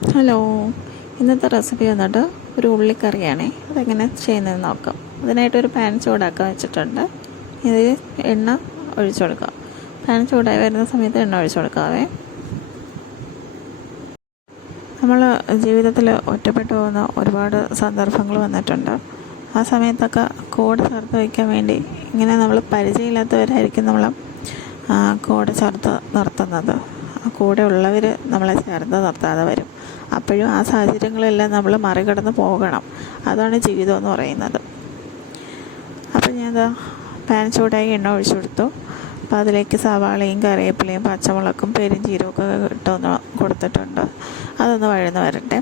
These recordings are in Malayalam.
ഹലോ, ഇന്നത്തെ റെസിപ്പി വന്നിട്ട് ഒരു ഉള്ളിക്കറിയാണേ. അതെങ്ങനെ ചെയ്യുന്നതെന്ന് നോക്കാം. അതിനായിട്ടൊരു പാൻ ചൂടാക്കാൻ വെച്ചിട്ടുണ്ട്. ഇത് എണ്ണ ഒഴിച്ചു കൊടുക്കാം. പാൻ ചൂടായി വരുന്ന സമയത്ത് എണ്ണ ഒഴിച്ചു കൊടുക്കാവേ. നമ്മൾ ജീവിതത്തിൽ ഒറ്റപ്പെട്ടു പോകുന്ന ഒരുപാട് സന്ദർഭങ്ങൾ വന്നിട്ടുണ്ട്. ആ സമയത്തൊക്കെ കൂടെ ചേർത്ത് വയ്ക്കാൻ വേണ്ടി ഇങ്ങനെ നമ്മൾ പരിചയമില്ലാത്തവരായിരിക്കും നമ്മൾ കൂടെ ചേർത്ത് നിർത്തുന്നത്. കൂടെ ഉള്ളവർ നമ്മളെ ചേർത്ത് നിർത്താതെ വരും. അപ്പോഴും ആ സാഹചര്യങ്ങളെല്ലാം നമ്മൾ മറികടന്ന് പോകണം. അതാണ് ജീവിതം എന്ന് പറയുന്നത്. അപ്പം ഞാൻ പാൻ ചൂടായി എണ്ണ ഒഴിച്ചു കൊടുത്തു. അപ്പോൾ അതിലേക്ക് സവാളയും കറിവേപ്പിലയും പച്ചമുളകും പെരുംജീരകമൊക്കെ ഇട്ടൊന്ന് കൊടുത്തിട്ടുണ്ട്. അതൊന്ന് വഴന്ന് വരട്ടെ.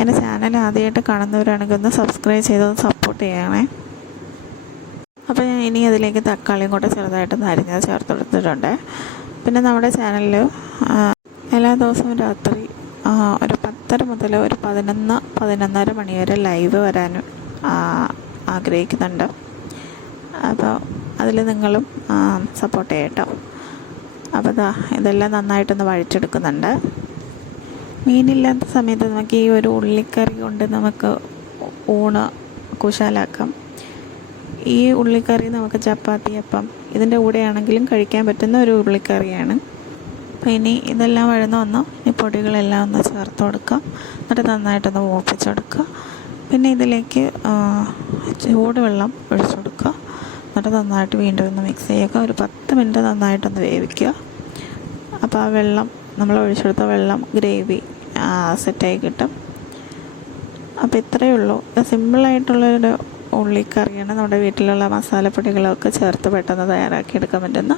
എൻ്റെ ചാനൽ ആദ്യമായിട്ട് കാണുന്നവരാണെങ്കിൽ ഒന്ന് സബ്സ്ക്രൈബ് ചെയ്തൊന്ന് സപ്പോർട്ട് ചെയ്യണേ. അപ്പോൾ ഞാൻ ഇനി അതിലേക്ക് തക്കാളിയും കൂടെ ചെറുതായിട്ടൊന്ന് അരിഞ്ഞത് ചേർത്ത് കൊടുത്തിട്ടുണ്ട്. പിന്നെ നമ്മുടെ ചാനലിൽ എല്ലാ ദിവസവും രാത്രി ഒരു 10:30 മുതൽ ഒരു 11-11:30 മണി വരെ ലൈവ് വരാനും ആഗ്രഹിക്കുന്നുണ്ട്. അപ്പോൾ അതിൽ നിങ്ങളും സപ്പോർട്ട് ചെയ്യട്ടോ. അപ്പോൾ ഇതെല്ലാം നന്നായിട്ടൊന്ന് വഴിച്ചെടുക്കുന്നുണ്ട്. മീനില്ലാത്ത സമയത്ത് നമുക്ക് ഈ ഒരു ഉള്ളിക്കറി കൊണ്ട് നമുക്ക് ഊണ് കുശാലാക്കാം. ഈ ഉള്ളിക്കറി നമുക്ക് ചപ്പാത്തി, അപ്പം ഇതിൻ്റെ കൂടെയാണെങ്കിലും കഴിക്കാൻ പറ്റുന്ന ഒരു ഉള്ളിക്കറിയാണ്. അപ്പോൾ ഇനി ഇതെല്ലാം വഴന്ന് വന്നു. ഇനി പൊടികളെല്ലാം ഒന്ന് ചേർത്ത് കൊടുക്കുക. എന്നിട്ട് നന്നായിട്ടൊന്ന് മൂപ്പിച്ചെടുക്കുക. പിന്നെ ഇതിലേക്ക് ചൂടുവെള്ളം ഒഴിച്ചു കൊടുക്കുക. എന്നിട്ട് നന്നായിട്ട് വീണ്ടും ഒന്ന് മിക്സ് ചെയ്യുക. ഒരു 10 മിനിറ്റ് നന്നായിട്ടൊന്ന് വേവിക്കുക. അപ്പോൾ ആ വെള്ളം നമ്മൾ ഒഴിച്ചെടുത്ത വെള്ളം ഗ്രേവി സെറ്റായി കിട്ടും. അപ്പോൾ ഇത്രയേ ഉള്ളൂ. സിമ്പിളായിട്ടുള്ളൊരു ഉള്ളിക്കറിയാണ്. നമ്മുടെ വീട്ടിലുള്ള മസാലപ്പൊടികളൊക്കെ ചേർത്ത് പെട്ടെന്ന് തയ്യാറാക്കിയെടുക്കാൻ പറ്റുന്ന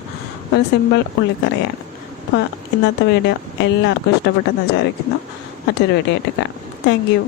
ഒരു സിമ്പിൾ ഉള്ളിക്കറിയാണ്. അപ്പോൾ ഇന്നത്തെ വീഡിയോ എല്ലാവർക്കും ഇഷ്ടപ്പെട്ടെന്ന് വിചാരിക്കുന്നു. മറ്റൊരു വീഡിയോ ആയിട്ട് കാണാം. Thank you.